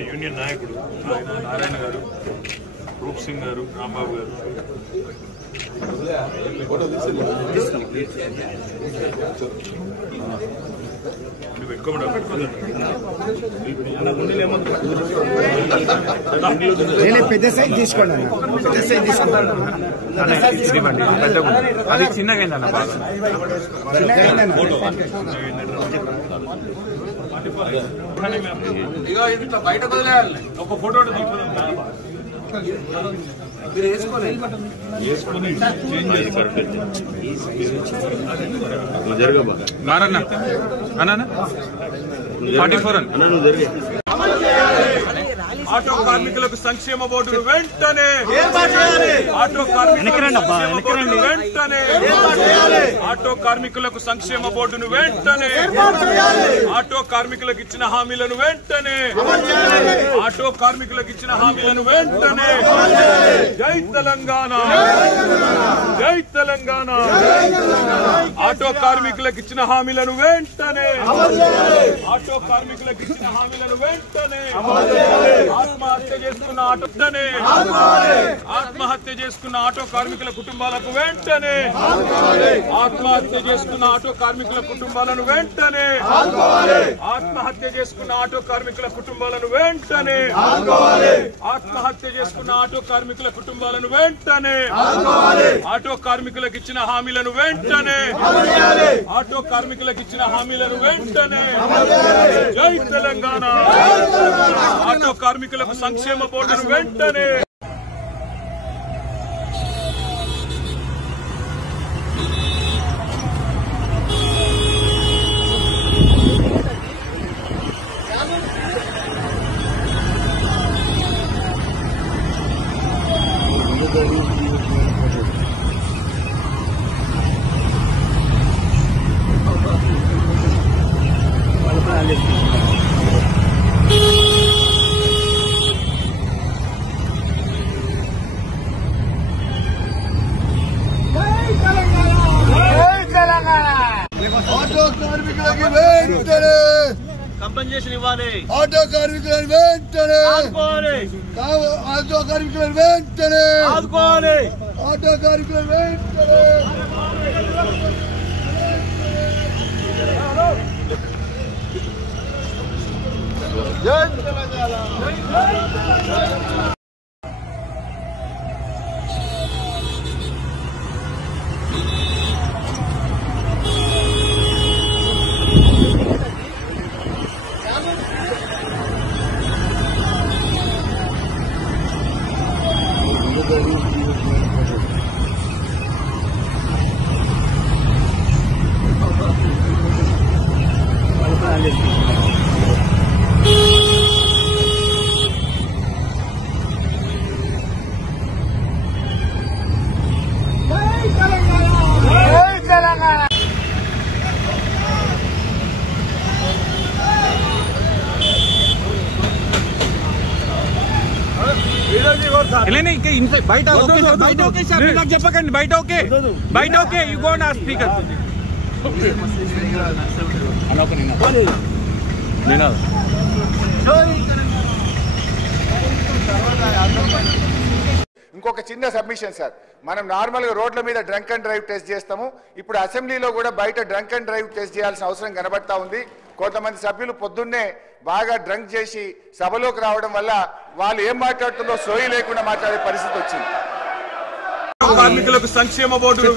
Union నాయకుడు నారాయణ గారు, రూప్ సింగ్ గారు, రాంబాబు గారు, పెద్ద సైజ్ తీసుకోండి అన్న, పెద్ద సైజ్ తీసుకోండి. అది చిన్నగా అయిందన్న, బాగా బయటకు వదిలేయాలి. ఒక ఫోటో నారన్న అన్న 44 అన్న జరిగే ఆటో కార్మికులకు సంక్షేమ బోర్డును వెంటనే ఆటో కార్మికులకు సంక్షేమ బోర్డును వెంటనే ఆటో కార్మికులకు ఇచ్చిన హామీలను వెంటనే ఆటో కార్మికులకు ఇచ్చిన హామీలను వెంటనే జై తెలంగాణ, జై తెలంగాణ. ఆటో కార్మికులకు ఇచ్చిన హామీలను వెంటనే ఆటో కార్మికులకు ఇచ్చిన హామీలను వెంటనే ఆత్మహత్య చేసుకున్న ఆత్మహత్య చేసుకున్న ఆటో కార్మికుల కుటుంబాలకు వెంటనే ఆత్మహత్య చేసుకున్న ఆటో కార్మికుల కుటుంబాలను వెంటనే ఆత్మహత్య చేసుకున్న ఆటో కార్మికుల కుటుంబాలను వెంటనే ఆత్మహత్య చేసుకున్న ఆటో కార్మికుల కుటుంబాలను వెంటనే ఆటో కార్మికులకు ఇచ్చిన హామీలను వెంటనే ఆటో కార్మికులకు ఇచ్చిన హామీలను వెంటనే జై తెలంగాణ. ఆటో కార్మికులకు సంక్షేమ బోర్డును వెంటనే ఆటో కార్మికులకి వెంటనే కంపెన్సేషన్ ఇవ్వాలి. ఆటో కార్మికులను వెంటనే ఆదుకోవాలి. ఆటో కార్మికులను వెంటనే ఆదుకోవాలి. ఆటో కార్మికులను వెంటనే జై తెలంగాణ. బయట ఓకే సార్, నాకు చెప్పకండి. బయట ఓకే, బయట ఓకే. యూ గో నా స్పీకర్. ఇంకొక చిన్న సబ్మిషన్ సార్, మనం నార్మల్గా రోడ్ల మీద డ్రంక్ అండ్ డ్రైవ్ టెస్ట్ చేస్తాము. ఇప్పుడు అసెంబ్లీలో కూడా బయట డ్రంక్ అండ్ డ్రైవ్ టెస్ట్ చేయాల్సిన అవసరం కనబడతా ఉంది. కొంతమంది సభ్యులు పొద్దున్నే బాగా డ్రంక్ చేసి సభలోకి రావడం వల్ల వాళ్ళు ఏం మాట్లాడుతుందో సోయి లేకుండా మాట్లాడే పరిస్థితి వచ్చింది. కార్మికులకు సంక్షేమ బోర్డును